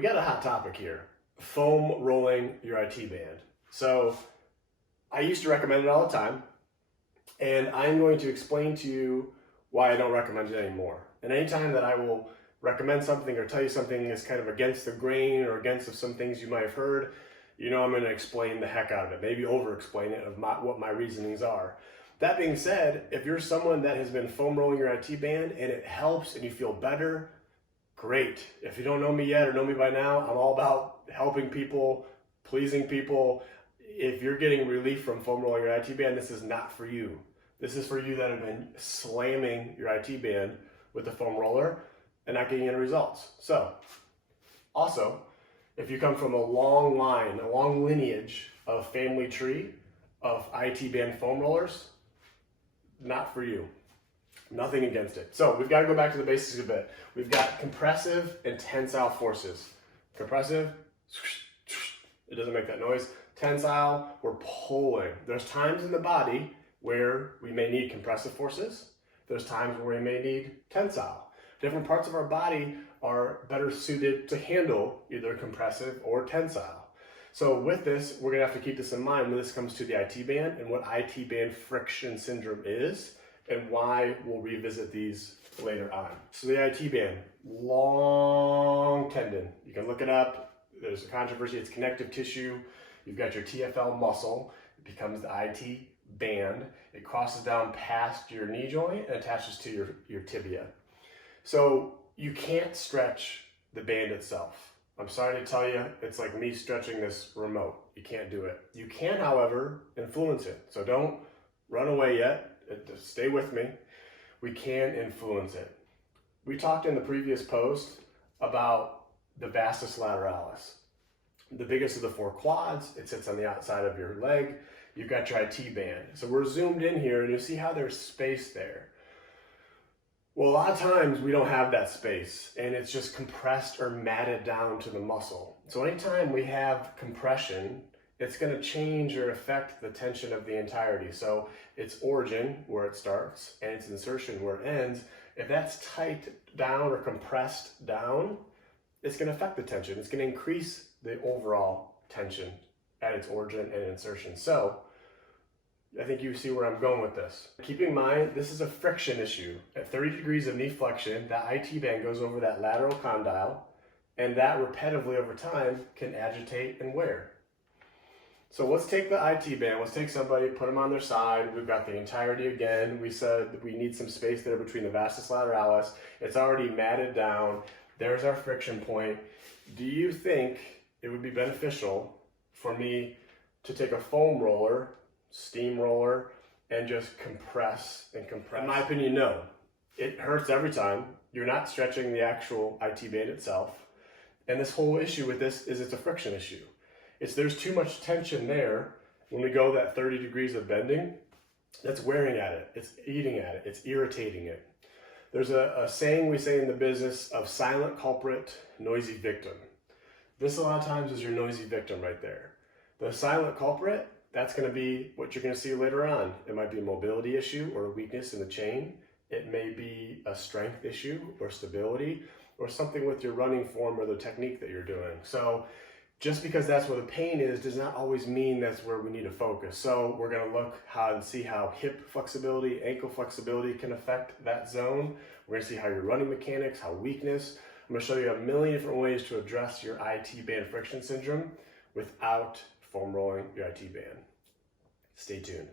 we got a hot topic here. Foam rolling your IT band. So I used to recommend it all the time, and I'm going to explain to you why I don't recommend it anymore. And anytime that I will recommend something or tell you something is kind of against the grain or against some things you might have heard, you know I'm going to explain the heck out of it, maybe over-explain it of what my reasonings are. That being said, if you're someone that has been foam rolling your IT band and it helps and you feel better, great. If you don't know me yet or know me by now, I'm all about helping people, pleasing people. If you're getting relief from foam rolling your IT band, this is not for you. This is for you that have been slamming your IT band with the foam roller and not getting any results. So, also, if you come from a long line, a long lineage of family tree of IT band foam rollers, not for you. Nothing against it. So we've got to go back to the basics a bit. We've got compressive and tensile forces. Compressive, it doesn't make that noise. Tensile, we're pulling. There's times in the body where we may need compressive forces. There's times where we may need tensile. Different parts of our body are better suited to handle either compressive or tensile. So with this, we're gonna have to keep this in mind when this comes to the IT band and what IT band friction syndrome is and why we'll revisit these later on. So the IT band, long tendon. You can look it up. There's a controversy, it's connective tissue. You've got your TFL muscle. It becomes the IT band. It crosses down past your knee joint and attaches to your tibia. So you can't stretch the band itself. I'm sorry to tell you, it's like me stretching this remote. You can't do it. You can, however, influence it. So don't run away yet. Stay with me. We can influence it. We talked in the previous post about the vastus lateralis. The biggest of the four quads. It sits on the outside of your leg. You've got your IT band. So we're zoomed in here and you'll see how there's space there. Well, a lot of times we don't have that space and it's just compressed or matted down to the muscle. So anytime we have compression, it's going to change or affect the tension of the entirety. So its origin, where it starts, and its insertion, where it ends, if that's tight down or compressed down, it's going to affect the tension. It's going to increase the overall tension at its origin and insertion. So I think you see where I'm going with this. Keep in mind, this is a friction issue. At 30 degrees of knee flexion, that IT band goes over that lateral condyle, and that repetitively over time can agitate and wear. So let's take the IT band, let's take somebody, put them on their side. We've got the entirety again. We said that we need some space there between the vastus lateralis. It's already matted down. There's our friction point. Do you think it would be beneficial for me to take a foam roller, steamroller, and just compress and compress? In my opinion, no. It hurts every time. You're not stretching the actual IT band itself. And this whole issue with this is it's a friction issue. There's too much tension there when we go that 30 degrees of bending. That's wearing at it. It's eating at it. It's irritating it. There's a saying we say in the business of silent culprit, noisy victim. This a lot of times is your noisy victim right there. The silent culprit, that's going to be what you're going to see later on. It might be a mobility issue or a weakness in the chain. It may be a strength issue or stability or something with your running form or the technique that you're doing. So just because that's where the pain is does not always mean that's where we need to focus. So we're going to look and see how hip flexibility, ankle flexibility can affect that zone. We're going to see how your running mechanics, how weakness. I'm going to show you a million different ways to address your IT band friction syndrome without foam rolling your IT band. Stay tuned.